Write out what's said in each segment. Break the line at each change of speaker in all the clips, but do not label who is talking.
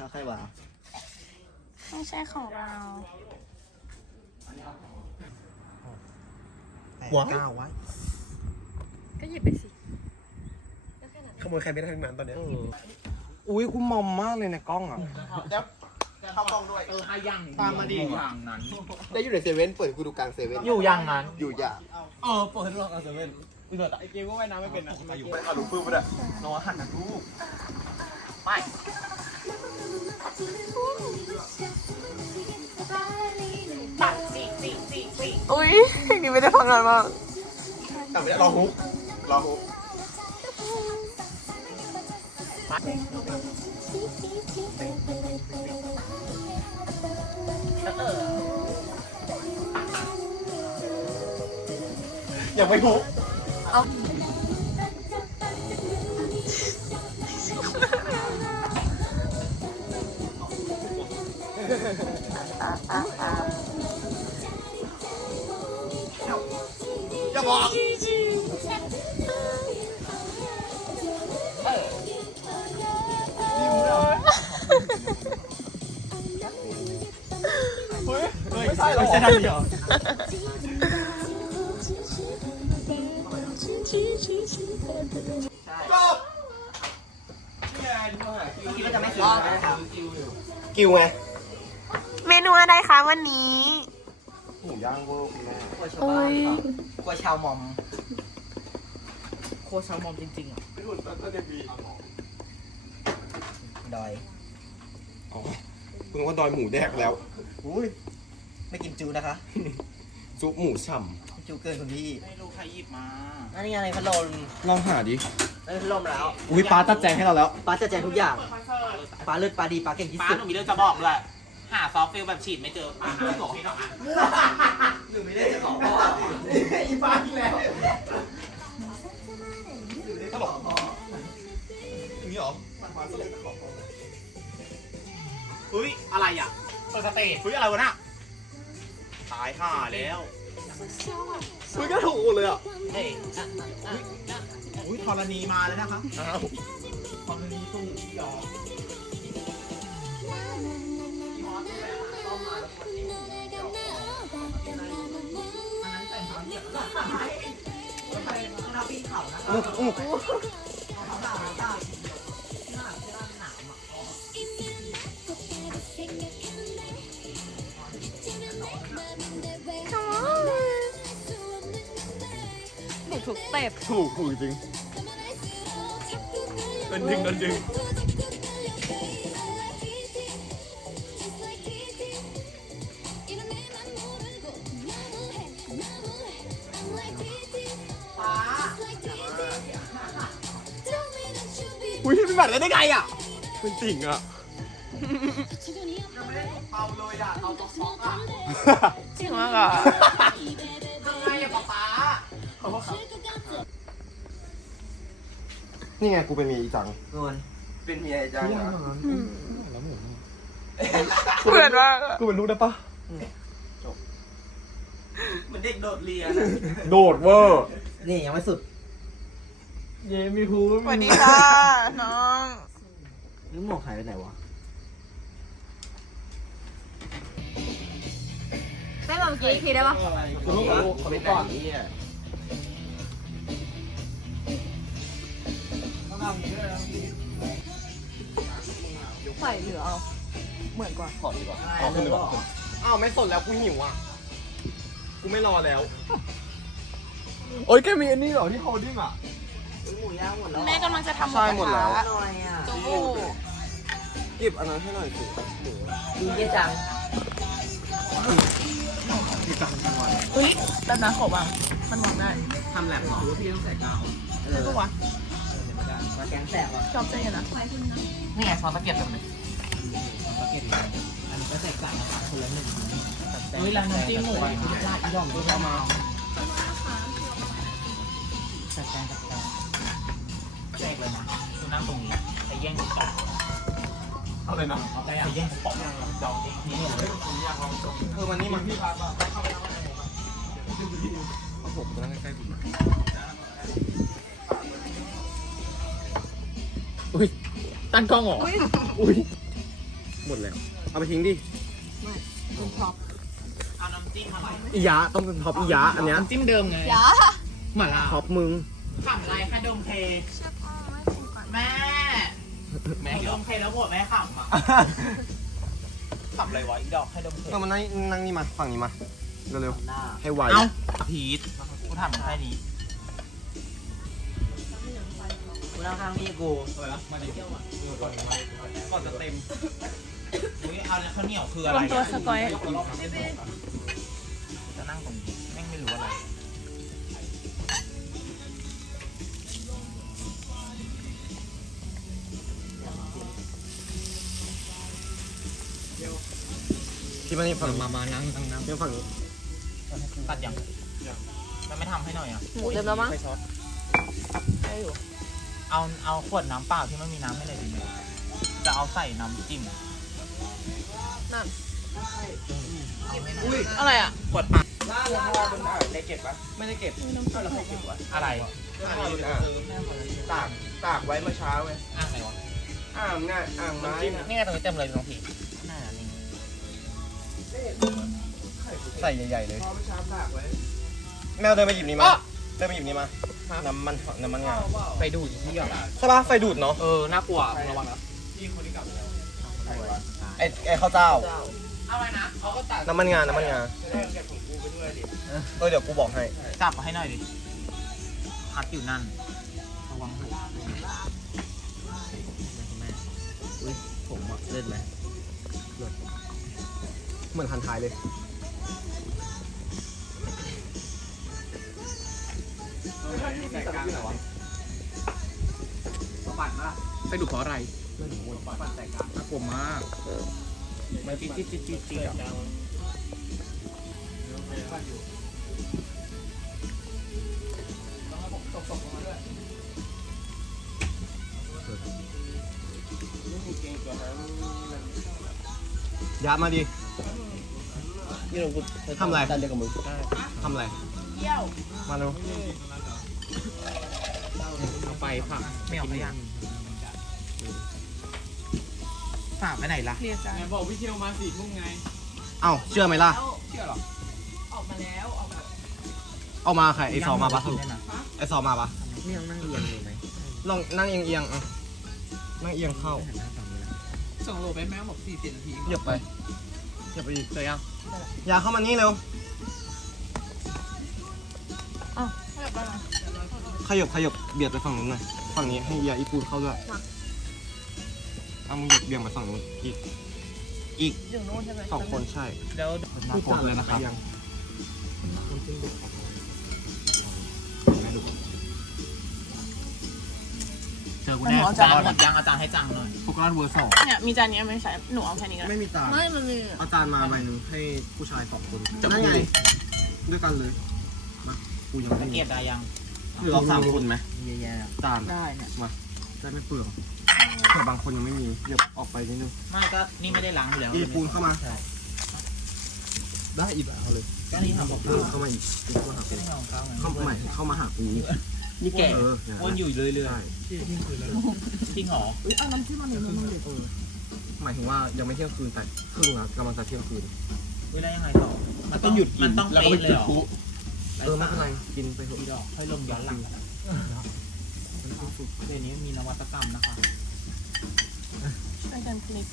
ใครวะ
ไม่ใช่ของเรา
ว้าวไว้
ก็หยิบไปสิ
ขโมยใครไม่ได้ทั้งนั้นตอนเนี้ย
อุ้ยกูมอมมากเลยในกล้องอ่ะ
เดี๋ยวเข้ากล้องด้วย
ให้ย่าง
ตามมาดิ
อย่างนั้น
ได้อยู่ในเซเว่นเปิดกูดูกลางเซเว่น
อยู่อย่างนั้น
อยู่อย่า
เปิดรอบเอาเซเว่นกูเปิดไอเกมก็ว่ายน้ำไม่เป็นนะอยู่
ไปเอาลูกฟื้นมาด้วย
นอนหันนะลูกไป
อุ้ยนี่ไม่ได้ฟังกันมาก
แต่ไม่ได้รอฮุกรอฮุกยังไม่ฮุก อย่าบอกไม่ใช่หรอไม่ใช่เหรอจบคิดว่าจะไม่คิดกิวไง
เมนูอะไรคะวันนี้
หมูย่างเวอร์คุณแม่
ครัวชาวบ้านครับครัวชาวมอมครัวชาวมอมจริงๆอ่ะ
ไม่รู้ตั้งแต่ปี
ดอย
อ๋อเพิ่งว่าดอยหมูแดกแล้ว
อุ้ยไม่กินจูนะคะ
ซุปหมูฉ่
จูเกินคุณพี่
ไม่รู้ใครหยิบมา
อันนี้อะไรพัดลม
ำลองหาดิ
พัดลมแล้ว
อุ้ยป้าตัดแจงให้เราแล้ว
ป้าจะแจกทุกอย่างป้าเลิศป้าดีป้าเก่งที่
ป้า
สุด
หนูมีเรื่องจะบอกด้วยหาซอฟต์ฟิลแบบฉีดไม่เจอป้าหาหรอ
หนูไม่ได้จะบอกพ่อ
อีป้าอีกแล้วตลกอย่างนี้หรอ
เฮ้ยอะไรอ่ะเปิดสเตจเฮ้ยอะไรวะน่ะตายห่าแล้ว
อุ้ยก็ถูกเลยอ่ะ
เฮ้ยอุ้ยธรณีมาแล้วนะคะ
อ้าว
ธรณีสู้ยอม
ถูกทุกเต็ป
ถูกจริงโดนดึงอุ้ยเป็นแบบนั้นได้ไงอ่ะเป็นติ่งอ่ะ
เอาเลยอ่ะเอาตกฟอกอ่ะ
จริงมากอ่ะ
ทำไงอ่ะป๊า
นี่ไงกูเป็นเมียอีจัง
เงินเป็นเมียไอ้จังเหรอ
เพื่อนมากอะ
กูเป็นลูกได้ปะ
เหมือนเด็กโดดเรียน
โดดเวอร์
นี่ยังไม่สุด
เย้มีฮู
สวัสดีค่ะน้อง
นึกหมวกหายไปไหนวะ
ได้แบบเมื่อกี้อีกทีได้ปะ
ลูกคนนี้ก่อนนี่
ใส่เหลือเอาเหมือนกว่า
ขอดีกว่าเอาขึ้นเลยว่ะอ้าวไม่สนแล้วกูหิวอ่ะ กูไม่รอแล้ว โอ้ยแกมีอันนี้เหรอที่โฮดดิ้งอ่ะ
หมูย่างหมดแล้ว
แม่กำลังจะทำ
ใช่หมดแล้ว
อร่อยอ่ะ
จู
หยิบอันนั้นให้หน่อยสิหมู
ดีเยี่ยจัง
อุ้ยแบบนั้นขอบอ่ะมันมองได้
ทำแลบหรอพี่ต้องใส่กาว
ได้ปะวะ
มาแกงแสบอ่ะ
ชอบใจกันนะ
นี่ไงซอสตะเกียบแบบนี้
อันนี้ก็ใส่ไก่นะคะคนละหนึ่ง
เฮ้ยร้านน้ำจิ้มหมูราดอีดอมด้วยเข้ามา
ใส่แกงกับแกง
แจกเลยนะดูนั่งตรงนี้ไปแย่งของจอง
เอาเลยนะ
ไปแย่งของปอกจองเองนี่เลย
มันนี่มันพี่พาเอาผมมานั่งใกล้ๆกูอุ้ยตั้งกล้องเหรออุ้ยหมดแล้วเอาไปทิ้งดิ
เป็นพร็อพ
เอาน้ำจิ้มอะไร
อียะต้องเป็นท็อปอียะอันเนี้ย
น้ำจิ้มเดิมไง
อย่า
เหมือนเรา
ท็อปมึง
ขำอะไรแค่ดมเพแม่แม่ดมเพแล้วปวดแม่ขำอ่ะขำอะไรวะอีดอกให้ดมเพ
ต้องมานั่งนี่มาฝั่งนี้มาเร็วๆให้ไว
เอาพีทกูทำแค่นี้กูนั่งข้างพี่กูมาเที่ยวอ่ะก่อนจะเต็มอุ้ยเอาเนี่ยข้าวเหนียวคือ
ร
อะไร
วมตัวสกอย
จะนั่งตรงนี้แม่งไม่รู้อะไร
ที่มานี่ฝั่ง
มานั่ง
เดี๋ยวฝั่งนี้
ตัดยังมันไม่ทำให้หน่อยอ่ะ
หมูเต็มแล้วมั้ง
ไปซอส
ได้อยู่
เอาขวดน้ำเปล่าที่ไม่มีน้ำให้เลยดีไหมจะเอาใส่น้ำจิ้ม
นั่น
อุ้ย
อะไรอ่ะ
ขวดเปล่า
ได้เก็บปะไม่ได้เก็บ
อะไร
ตากไว้เมื่อเช้าไง
อ่างไหนวะ
อ่างง่ายอ่างไม้
นี่ไงตรงนี้เต็มเลยน้องพีน่านี่
ใส่ใหญ่ๆเลย
พอเมื่อเช้าตากไว้
แมวเดินไปหยิบนี้มาเดินไปหยิบนี้มาน้ำมันงา
ไปดูอีกที่อ่ะ
ใช่ปะไฟดูดเนาะ
น่ากลัวระวังนะ
ที่คนที่กลับแล้ว
ไอ้ข้าวเจ้า
อะไรนะเขาก็ตัด
น้ำมันงา
จะได้เก็บของกูไปด้วยดิ
เดี๋ยวกูบอกให้
จับมาให้หน่อยดิพัดอยู่นั่นระวังหัว
ผมเล่นไหม
เหมือนพันท้ายเลย
แต่กลางไหนวะสะบัดมา
ไปดูเพราะอะไร
สะบัดแต่กลาง
น่ากลัวมากมันจิ๊ดจิ๊ดจิ๊ดจิ๊ดจิ๊ด
ต้องให้ผมตกลงมาด้วยนี่มีเกงตัวนั้นมัน
ยับมาดิ
นี่เรากู
ทำอะไร
เดียวกับมึง
ทำอะไร
เที่ยว
มาดู
เอาไปผักไม่เอาขยะฝากไปไหนล่ะ
เรียนจาน
ไหนบอกวิเชียวมา4 ทุ่มไง
เอ้าเชื่อไหมล่ะ
เชื่อหรอ
ออกมาแล้วออกมา
เอามาใครไอ้ซอมาปะสรุป
เนี่ยนะ
ไอ้ซอมาปะ
นี่ยังนั่งเรียนอยู่ไหม
ลองนั่งเอียงๆอ่ะนั่งเอียงเข้า
หันหน้าฝั่งนี้นะ
ส่งโลไปแม่บอก40 นาที
เหยียบไปเหยียบไปอีก
เจอยัง
อย่าเข้ามานี่เร็ว
ไม่อยากได้นะ
ขยับเบียดไปฝั่งนู้นหน่อยฝั่งนี้ให้ยาอีปูนเข้าด้วยเอามึงเบียงไปฝั่งนู้นอีก
อยู่นู้นใช่ไหม
2 คนใช่
เดี๋ยวน่ากลัวเลยนะครับเจอกูแน่จานหมดยังอาจารย์ให้จังหน่อยโปเกมอนเวอร์2
เนี่ยมีจานนี้ไม่ใช่หนูเอาแค่นี้ก็ได้
ไม่มีจาน
ไม่มันมี
เอาจารย์มาใบหนึ่งให้ผู้ชาย2 คนนั่นไงด้วยกันเลยมากูยังไม่
ตะ
มี
เกียบได้ยัง
หรือเรา3 คนไหม
แย่
จาน
ได้เนี่ย
ได้ไม่เปลืองเผื่อบางคนยังไม่มีเดี๋ยวออกไปนิดนึง
ไม่ก็นี่ไม่ได้ล้างอยู่แล้ว
อีปูนเข้ามา ได้อีกเอาเลย
ก็นี่ทำของ
ปูนเข้ามาอีกปูนเข้ามาหา
ก็นี่ทำของเขาไง
เข้ามาใหม่เข้ามาหาปู
ๆนี่แก่ วนอยู่เรื่อย
ใช่
ๆจริงเหรอ
เอาน้ำจิ้มมันหนึ่งมันเด็ด
หมายถึงว่ายังไม่เที่ยงคืนแต่ครึ่งละกำลังจะเที่ยงคืน
เวลายังไงต่อมันต้องหยุดมันต้องเป๊ะเลยเหรอ
ไม่เป็นไรกินไปเถ
อี
อะ
ดอกค่อยลงย้อนหลังเดี๋ยวนี้มีนวัตกรรมนะคะ
ช่วยกันคลิก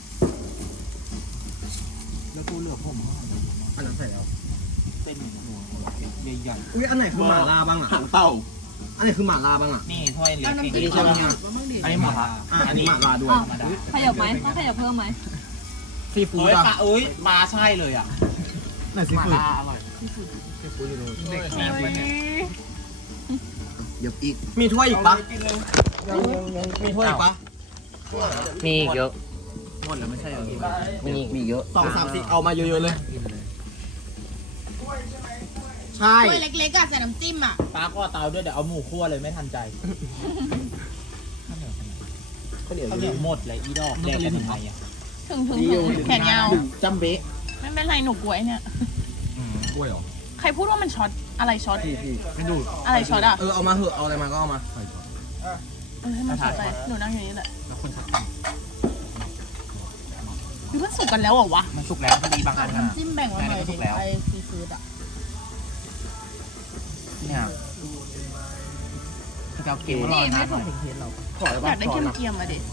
แล้วกูเหลือผม
อันนั้นใส่แล้ว
เป็นหัวใหญ่
อุ้ยอันไหนคือหม่าล่าบ้างอ่ะ
ถังเต้า
อันไหนคือหม่าล่าบ้างอ่ะ
ๆนี่ถ้วยเล็ก
เอาน้ำ
เอ
จิ้
ง
ม
อัน
ก่อน
นี้หมดละ
อันนี้หม่าล่าด้วย
ธรรมดา
ขยับไหมต้องขยับเพิ่มไหม
ซีฟู้
เฮ้
ด
ย
อ่ะ
ปลาเอ้ยปลาใช่เลยอ่ะ
ไหนซีฟู้ด
อร่อย
ซีฟู้ดอยู่นู่น
เด็กแม่เนี่ย
เดี๋ยวอีกมีถ้วยอีกปะมีถ้วยอีกปะ
มีเยอะ
หมดแล้วไม่ใช่เหรอ
มีเยอะ
2 3 4เอามาเยอะๆเลยใช่
ถ้วยเล็กๆอ่ะใส่น้ำจิ้มอ่ะ
ปลาก็เตาด้วยเดี๋ยวเอาหมูคั่วเลยไม่ทันใจข้าวเหนียวหมดเลยอีดอกแดกกันยังไงอ่ะ
ถึงแขนยาว
จัมเบ้
ไม่เป็นไรหนูกลัวไอ้เนี่ย
ถ้วยเหรอ
ใครพูดว่ามันช็อตอะไรช็อต
ไม่ดู
อะไรช็อตอ่ะ
เอามาเหอะเอาอะไรมาก็เอามา
ให้มันช็อตไปหนูนั่งอยู่นี่แหละ
แล้วคนชัก
คือมันสุกกันแล้วเหรอวะ
มันสุกแล้วพอดีบางอัน
น้ำจิ้มแบ่งมาหน่อยดิไอซีฟู้ดอ่ะ
เนี่ยจะเอาเกมมารอนะหน่อย
อยากได้เค็มๆมาดิ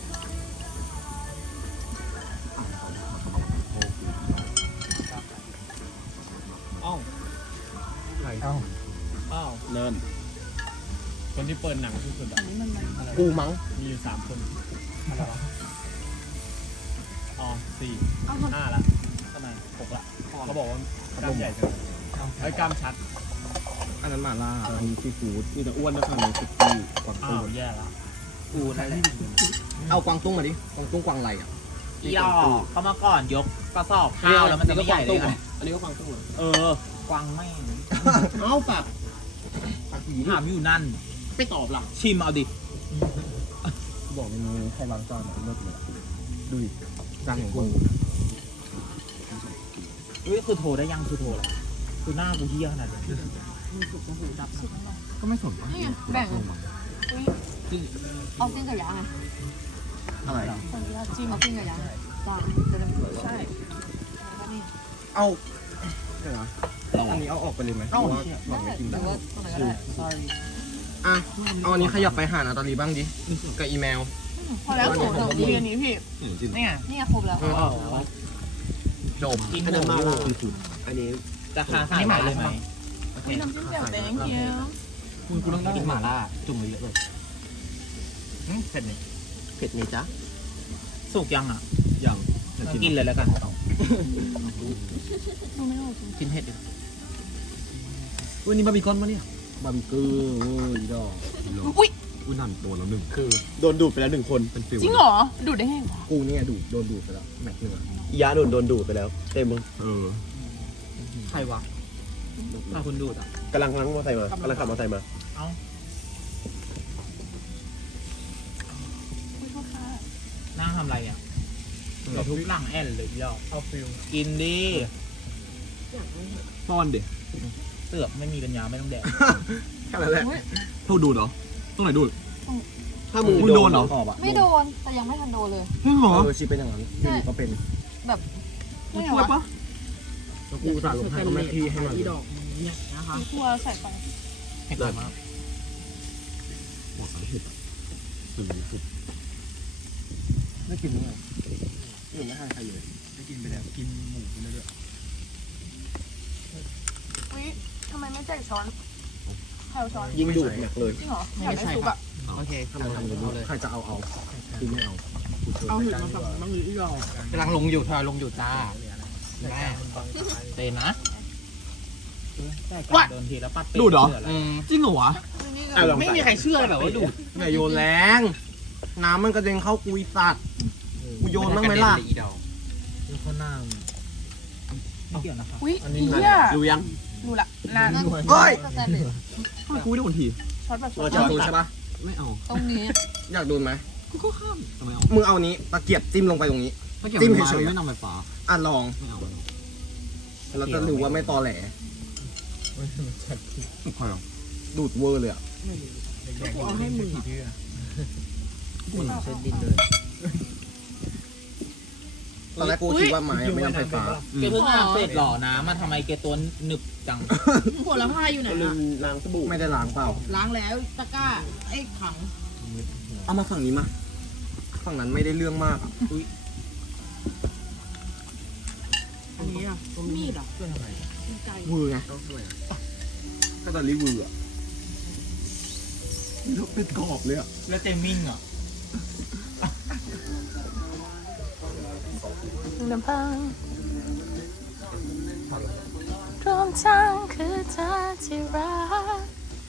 อ้าวใครอ้าวเนินคนที่เปิดหนังที่สุดอะ
กูมั้ง
มีอยู่3 คนอะไรวะอ๋อ4 5ละทำไม6ละเขาบอกว่ากล้ามใหญ่จังไอ้กล้ามชัด
อันนั้นหมาล่าอันนี้ซีฟู้ดมีแต่อ้วนนะคะมีซุกี้กวาง
อ้า
ตุ้
ว
ง
แย่ละ
กูนั่นแหละ
เอากวางตุ้งมาดิกวางตุ้งกวางไรอ่ะ
อีดอกเข้ามาก่อนยกกระสอบข้าวแล้วมันจะไม่ใหญ่เลยไง
อันนี้ก็กวางตุ้งเหรอ
กวางแม่ง
เอาปากผี
ถามอยู่นั่น
ไม่ตอบล่ะ
ชิมเอาดิ
บอกเมนูใครล้างจานเลิศเลยดูดิจานของกู
เฮ้ยคือโทรได้ยังคือโทรแล้วคือหน้ากูเหี้ยขนาดนี้
ก็ไม่สนปะ
นี่ไงแบ่งเอาจิ้มกับยางไง
อะไร
จิ้มเอาจิ้มกับยางจ้าจะได้ใช่
เอาเดี๋ยวนะอันนี้เอาออกไปเลยไหมเพราะว่าเราไม่กิน
ห
ได้
รือว่าตรงไหนก็ได้
อ่ะเอาอันนี้ขยับไปหานาตาลีบ้างดิกับอีเมล
พอแล้วหนูเรียนนี้พี่
เนี่ย
นี่ครบแล้ว
จบ
กินหมู
อันนี้
ราคาขายได้เลยไหมโอเค
มีน้ำจิ้มแบบแดงเคี้ยว
คุณต้องกินหม่าล่าจุ่มเยอะเลย
เสร็จไหม
เผ็ดไหมจ๊ะ
สุกยังอ่ะ
ยัง
กินเลยแล้วกัน
ไม่รู้
กินเห็ดดิ
วันนี้บาร์บีคอนปะเนี่ยบาร์บีคิวอีดอก
อุ้ย
กูนั่นโดนแล้ว1คือโดนดูดไปแล้ว1คนเป็นฟิล
จริงเหรอดูดได้ไงวะ
กูเนี่ยโดนดูดไปแล้วแม็กหนึ่ง
ยาโดนดูดไปแล้วเต็มมึง
ใครวะถ้าคุณดูดอ่ะ
กำลังขับมอเตอร์ไซค์มา
เอ้านั่งทำอะไรอ่ะเราทุบหลังแอนเลยอีดอก
เอาฟิล
กินดิ
ซ่อนดิ
เสือกไม่มีปัญญาไม่ต้องแดก
แค่นั้นแหละทูดูดเหรอตรงไหนดูด
ถ้ามึง
โดนเหรอ
ไม่โดนแต่ยังไม่ทันโดนเลย
จริงเหรอชีเป็นอย่างนั้นอยู่ก็เป็น
แบบไม่ไง
ช่วยว
ะ
ปะกูสาลงให้เขาแม่ที่ให้มัน
เนี่ยนะคะ
กลัวใส่ไป
เห็ดอร่อยมาก
หัวสารเผ็ดสุดไม่กินมั้งอยู่ไม่ให้ใครเลยไม่กินไปแล้วกินหมูไปเลยด้วย
อุ้ยทำไมไม่แจกช้อนใครเอาช้อน
ยิงดูดหนักเลย
จริงเหรออยากได้ซุปอะ
โอเค
ทำเลยใครจะเอากูไม่เอา
เอาหินมาทำบ้างหรือยัง
กำลังลงอยู่ทอยลงอยู่จ้าแม่เตนนะโดนทีแล้วปัด
ดูดเหรอจริงเหรอวะ
ไม่มีใครเชื่อแบบว่าดูด
อย่าโยนแรงน้ำมันกระเด็นเข้ากุยสัตว์กูโยนบ้างไหมล่ะ
ข้าวหน้าไม่เกี่ยวนะครับ
อุ้ยอีเหี้ย
ดูยัง
ดูละนาน
เฮ้ย
สแตนเลส
ทำไมกูไม่ได้คนที
ช้อนแบบช้อน
อยากดูใช่ปะไม่เอา
ตรงนี้
อยากดูไหม
กูก็ข้ามทำไมเอา
มึงเอานี้ตะเกียบจิ้มลงไปตรงนี้
ถ้าเกิด
จิ้ม
มัน
เฉยๆ
ไม่นำไฟฟ้า
อ่ะลอง
ไม่เอา
แล้วจะรู้ว่าไม่ตอแหลดูดเวอร์เลยอ่ะ
กูเอาให้มึงอะ
คุณเส้นดินเลย
ตอนแรกกูคิดว่าไม้อะไม่นำไฟฟ้า
แกเพิ่งอาบเสร็จหล่อนะมาทำไมแกตัวหนึบจัง
ผลไม้อยู่ไหน
ลื
อะ
มล้างสบู่
ไม่ได้ล้างเปล่า
ล้างแล้วตะกร้าไอ้ถัง
เอามาฝั่งนี้มาฝั่งนั้นไม่ได้เรื่องมากอะ
อันนี้อะมีดอะมีใจ
วือไงก็ตอนรีวืออ่ะลูกเป็นกรอบเลยอ่ะ
แล้วเจมิ่งอ่ะ
ลำพังรวมทั้งคือเธอที่รัก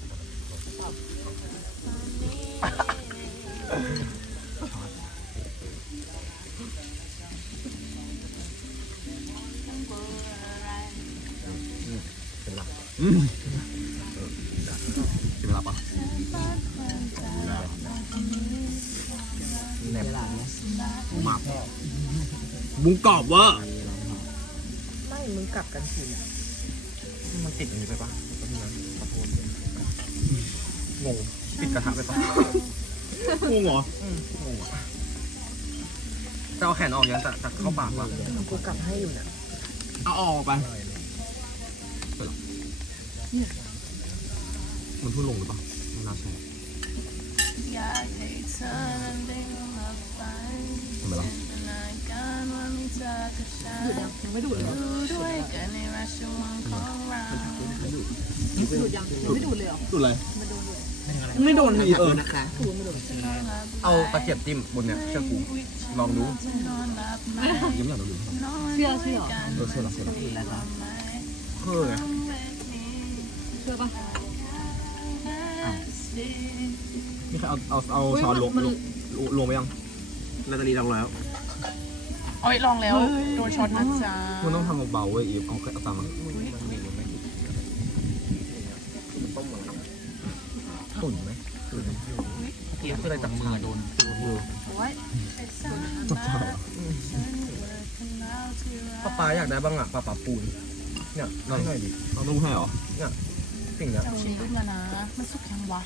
เป็นหลับอ่ะแนบหมักมุ้งกรอบเวอร์
ไม่มึงกลับกันที
มันติดอย่างนี้ไปปะขอโทษงงติดกระทะไปปะงงเหรองงอ่ะแต่จะเอาแขนออกยังจะเข้าปากป่ะ
กูกลับให้อยู่เนี่ย
เอาออกไป
มันพูดลงหรือเปล่าไม่น่าใช่ทำไมล่ะ
ดูดยังยังไม่ดูดเลยเหรอดูดยังยังไม่ดูดเลยเหรอ
สุดเลย
ไม่โดน
นี่นะคะ เอาตะเกียบจิ้มบนเนี่ยเชื่อกูลองดูยิ้มอยากดูดู
เชื่อ
เชื่อหรอเฮ้ย
เชื่อปะ
นี่ใครเอาช้อนลงไปยังนาตาลีลองแล้ว
โอ้ยลองแล้วโดนช็อตนะจ๊ะ
มันต้องทำเบาๆเว้ยอีฟเอาตามมาตุ่นไหมเกี๊ยวคืออะไรจับมือโดนจับชายป้าอยากได้บ้างอ่ะป้าปูนเนี่ยน้องหน่อยดิน้องต้องให้หรอเนี่ยสิ่งเนี้ย
ชิมขึ้นมานะมันสุกยังวะ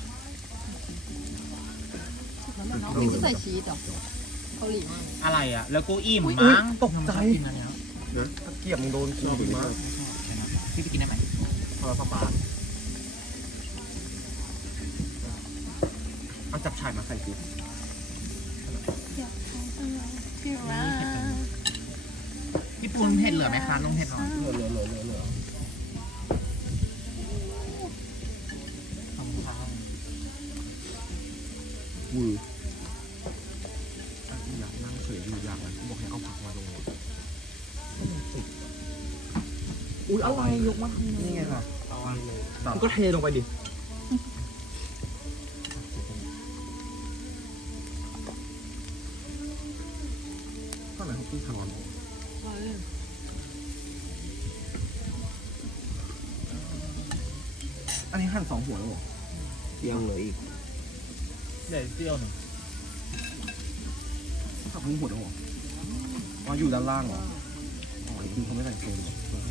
นี่คือใส่ชีสเหรอเกาหลีมาก
อะไรอ่ะ แล้วกูอิ่มมั้ง
ตกใจ
กินอันเนี้ย
ตะเกียบมึงโดนกูดิมาก
พี่ไปกินได้ไหม
พอป้าเอาจับชายมาใส่กู
พี่ปูนเผ็ดเหลือไหมคะลงเผ็ดหน่อย
เหลือ
ขอบคุณครับ
วืออยากนั่งเฉยอยู่อยากเลยบอกให้เอาผักมาลงอุ้ยอะไรยกมาทำนี่ไงล่ะมึงก็เทลงไปดิข้างไหนเขาปิ้งทางวันอันนี้หั่น2 หัวแล้วเหรอยังเหลืออีก
เดี๋ยวเปรี้ยวหนึ่ง
ผักบุ้งหัวแล้วเหรออ๋ออยู่ด้านล่างเหรออ๋อไอ้ที่เขาไม่ใส่โซน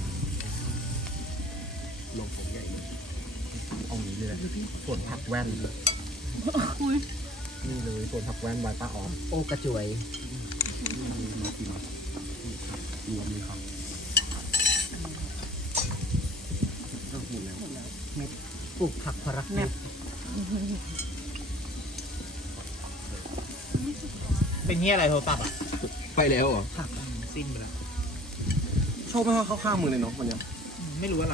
ลงผมใหญ่เลยเอานี้เลยส่วนผักแว่นนี่เลยส่วนผักแว่นใบป้าออม
โอ้กระจวย
มากินรวมเลยครับก็หมดแล้ว
ปลูกผักพรักเนี่ย
เป็นเฮียอะไรโทรศัพท์อ่ะ
ไปแล้วเหรอ
ผักสิ้นไปแล้ว
โชคไม่ว่าเข้าข้างมือเลยเนาะวันเนี้ย
ไม่รู้อะไร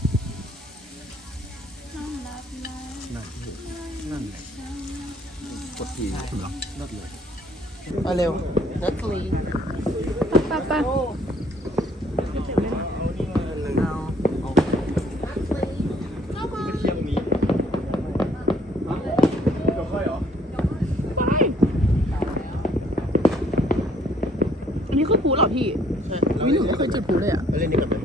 นั่นแหละกดทีถูกแล้วเลิศเลย
มาเร็วนัทลี
เที่ยงมีเดี๋ยวค่อยเหรอ
อันนี้คือพูเหรอพี่วิหนูไม่เคยจุดพูเลยอ่ะ
เล่นนี่ก่อนไหม